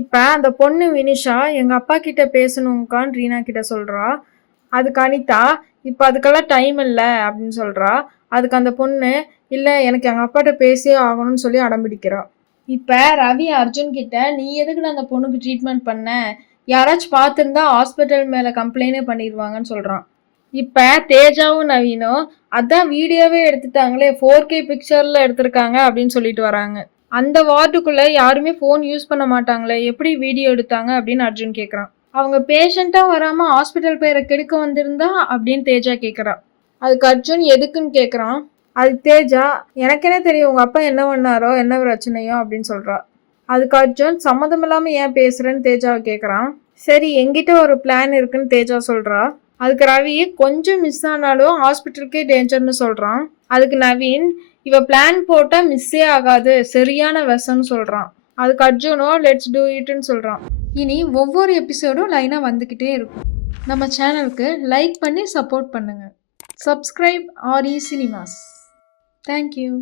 இப்போ அந்த பொண்ணு வினிஷா எங்கள் அப்பா கிட்ட பேசணுங்கான்னு ரீனா கிட்ட சொல்கிறா. அதுக்கு அனிதா இப்போ அதுக்கெல்லாம் டைம் இல்லை அப்படின்னு சொல்கிறா. அதுக்கு அந்த பொண்ணு இல்லை எனக்கு எங்கள் அப்பாட்ட பேசியே ஆகணும்னு சொல்லி அடம்பிடிக்கிறா. இப்போ ரவி அர்ஜுன் கிட்ட நீ எதுக்கு அந்த பொண்ணுக்கு ட்ரீட்மெண்ட் பண்ண, யாராச்சும் பார்த்துருந்தா ஹாஸ்பிட்டல் மேலே கம்ப்ளைண்டே பண்ணிடுவாங்கன்னு சொல்கிறான். இப்போ தேஜாவும் நவீனும் அதான் வீடியோவே எடுத்துட்டாங்களே 4K பிக்சரில் எடுத்திருக்காங்க அப்படின்னு சொல்லிட்டு வராங்க. அந்த வார்டுக்குள்ளே யாருமே ஃபோன் யூஸ் பண்ண மாட்டாங்களே, எப்படி வீடியோ எடுத்தாங்க அப்படின்னு அர்ஜுன் கேட்குறான். அவங்க பேஷண்ட்டாக வராமல் ஹாஸ்பிட்டல் பேரை கெடுக்க வந்திருந்தா அப்படின்னு தேஜா கேட்குறா. அதுக்கு அர்ஜுன் எதுக்குன்னு கேட்குறான். அதுக்கு தேஜா எனக்கு என்ன தெரியும் உங்கள் அப்பா என்ன பண்ணாரோ என்ன பிரச்சனையோ அப்படின்னு சொல்கிறா. அதுக்கு அர்ஜுன் சம்மந்தம் இல்லாமல் ஏன் பேசுகிறேன்னு தேஜாவை கேட்குறான். சரி என்கிட்ட ஒரு பிளான் இருக்குன்னு தேஜா சொல்கிறா. அதுக்கு ரவி கொஞ்சம் மிஸ் ஆனாலும் ஹாஸ்பிட்டலுக்கே டேஞ்சர்னு சொல்கிறான். அதுக்கு நவீன் இவ பிளான் போட்டால் மிஸ்ஸே ஆகாது, சரியான விஷம்னு சொல்கிறான். அதுக்கு அர்ஜுனோ லெட்ஸ் டூ இட்னு சொல்கிறான். இனி ஒவ்வொரு எபிசோடும் லைனாக வந்துக்கிட்டே இருக்கும். நம்ம சேனலுக்கு லைக் பண்ணி சப்போர்ட் பண்ணுங்கள். Subscribe RE cinemas. தேங்க்யூ.